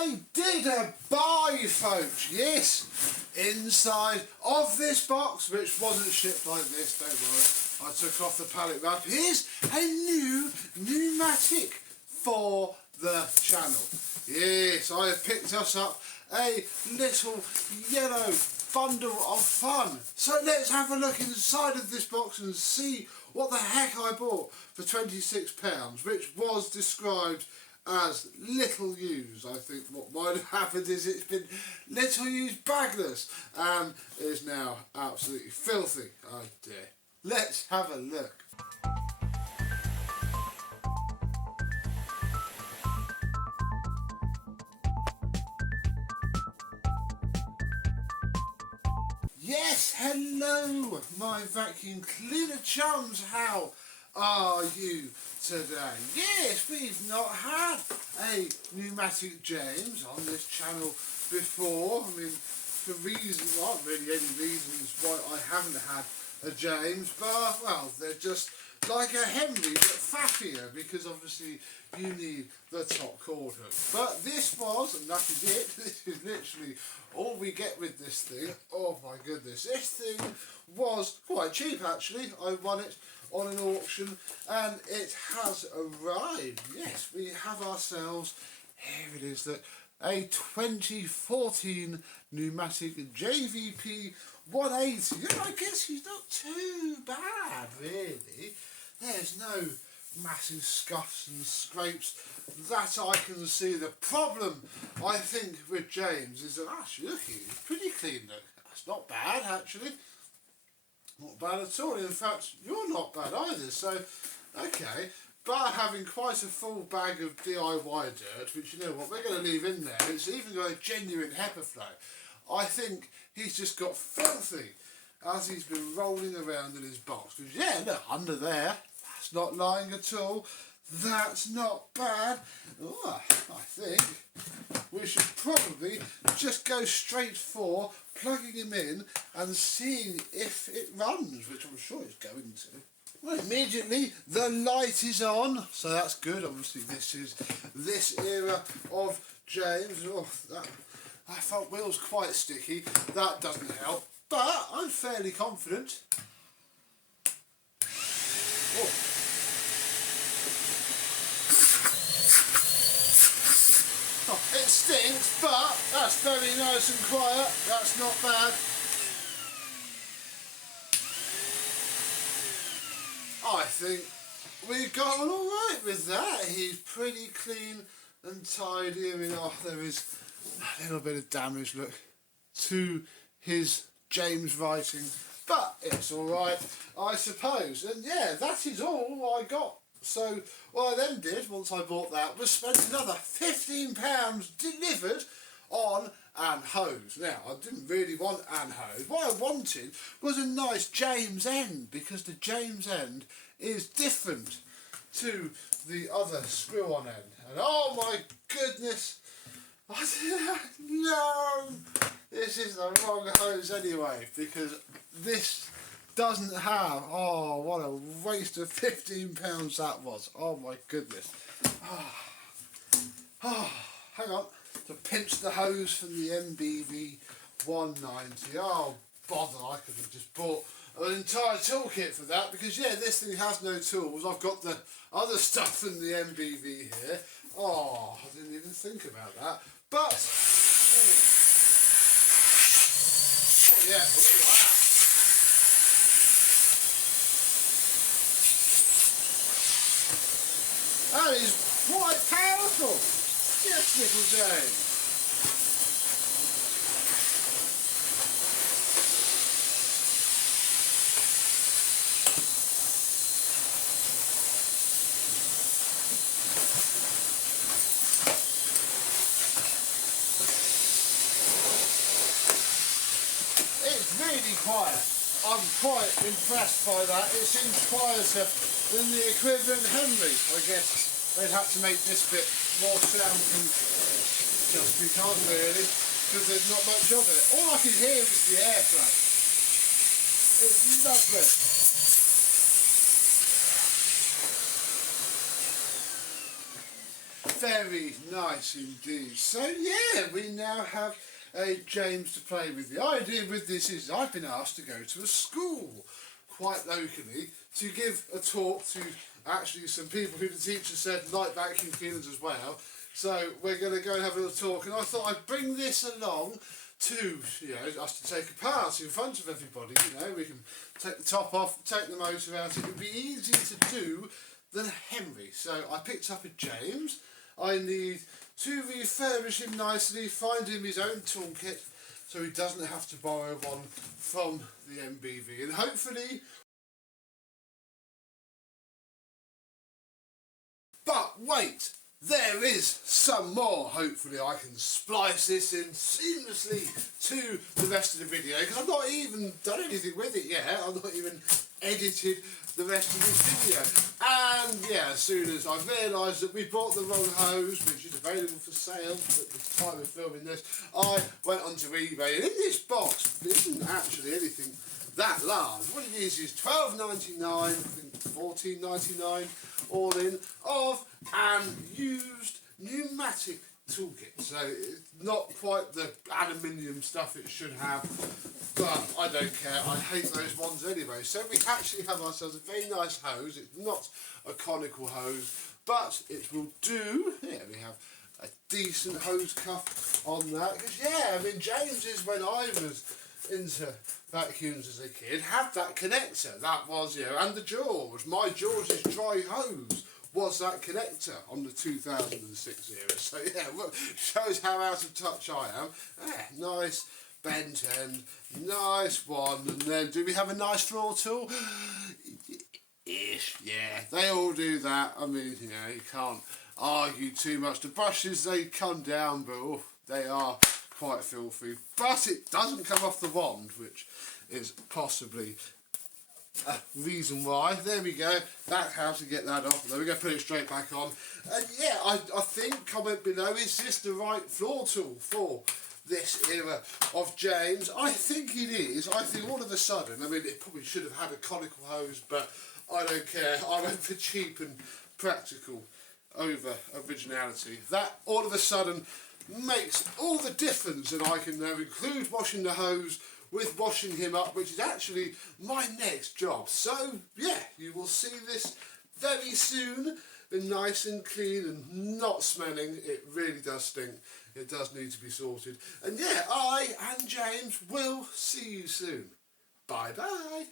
I did a buy, folks. Yes, inside of this box, which wasn't shipped like this, don't worry, I took off the pallet wrap, is a new Numatic for the channel. Yes, I have picked us up a little yellow bundle of fun. So let's have a look inside of this box and see what the heck I bought for £26, which was described as little used. I think what might have happened is it's been little used bagless and is now absolutely filthy. Oh dear. Let's have a look. Yes, hello my vacuum cleaner chums, how are you today? Yes, we've not had a Numatic James on this channel before. I mean, for reasons, there aren't really any reasons why I haven't had a James, but well, they're just like a Henry but fattier, because obviously you need the top cord hook. But this was, and that is it, this is literally all we get with this thing. Oh my goodness, this thing was quite cheap actually. I won it on an auction and it has arrived. Yes, we have ourselves, here it is, that a 2014 Numatic JVH-180. And I guess he's not too bad really. There's no massive scuffs and scrapes that I can see. The problem I think with James is that actually look, he's pretty clean look. That's not bad actually. Not bad at all. In fact, you're not bad either. So, okay. But having quite a full bag of DIY dirt, which you know what, we're going to leave in there. It's even got a genuine HEPA flow. I think he's just got filthy as he's been rolling around in his box. Because yeah, look, under there, that's not lying at all. That's not bad. Oh, I think we should probably just go straight for plugging him in and seeing if it runs, which I'm sure it's going to. Well, immediately the light is on, so that's good. Obviously this is this era of James. Oh, that front wheel's quite sticky. That doesn't help, but I'm fairly confident. Oh. It stinks, but that's very nice and quiet. That's not bad. I think we got on alright with that. He's pretty clean and tidy. I mean, oh, there is a little bit of damage, look, to his James writing, but it's alright, I suppose. And yeah, that is all I got. So what I then did, once I bought that, was spend another £15 delivered on an hose. Now, I didn't really want an hose. What I wanted was a nice James end, because the James end is different to the other screw-on end. And oh my goodness, no, this is the wrong hose anyway, because this doesn't have, oh, what a waste of £15 that was. Oh my goodness. Hang on, to pinch the hose from the MBV 190. Oh bother, I could have just bought an entire toolkit for that, because yeah, this thing has no tools. I've got the other stuff from the MBV here. Oh, I didn't even think about that. But oh yeah, wow. That is quite powerful. Yes, little James. It's really quiet. I'm quite impressed by that. It seems quieter than the equivalent Henry. I guess they'd have to make this bit more soundproof, just because really, because there's not much of it. All I can hear is the airflow. It's lovely. Very nice indeed. So yeah, we now have a James to play with. The idea with this is I've been asked to go to a school quite locally to give a talk to actually some people who the teacher said like vacuum cleaners as well. So we're going to go and have a little talk, and I thought I'd bring this along to, us to take a part in front of everybody. We can take the top off, take the motor out. It would be easier to do than a Henry. So I picked up a James. I need to refurbish him nicely, find him his own toolkit so he doesn't have to borrow one from the MBV, and hopefully. But wait, there is some more. Hopefully I can splice this in seamlessly to the rest of the video, because I've not even done anything with it yet. I've not even edited the rest of this video. And yeah, as soon as I realised that we bought the wrong hose, which is available for sale at the time of filming this, I went onto eBay, and in this box there isn't actually anything that large. What it is £12.99, I think £14.99 all in, of an used pneumatic toolkit. So it's not quite the aluminium stuff it should have, but I don't care. I hate those ones anyway. So we actually have ourselves a very nice hose. It's not a conical hose, but it will do. Yeah, we have a decent hose cuff on that. Because yeah, I mean, James's, when I was into vacuums as a kid, had that connector. That was, and the George. My George's dry hose was that connector on the 2006 era. So yeah, look, shows how out of touch I am. Yeah, nice bent end, nice one. And then, do we have a nice floor tool? Ish, yeah, they all do that. I mean, you can't argue too much. The brushes, they come down, but they are quite filthy. But it doesn't come off the wand, which is possibly a reason why. There we go, that's how to get that off. There we go, put it straight back on. And yeah, I think, comment below, is this the right floor tool for this era of James? I think it is. I think all of a sudden, I mean, it probably should have had a conical hose, but I don't care. I went for cheap and practical over originality. That all of a sudden makes all the difference, and I can now include washing the hose with washing him up, which is actually my next job. So yeah, you will see this very soon, and nice and clean and not smelling. It really does stink. It does need to be sorted. And yeah, I and James will see you soon. Bye bye.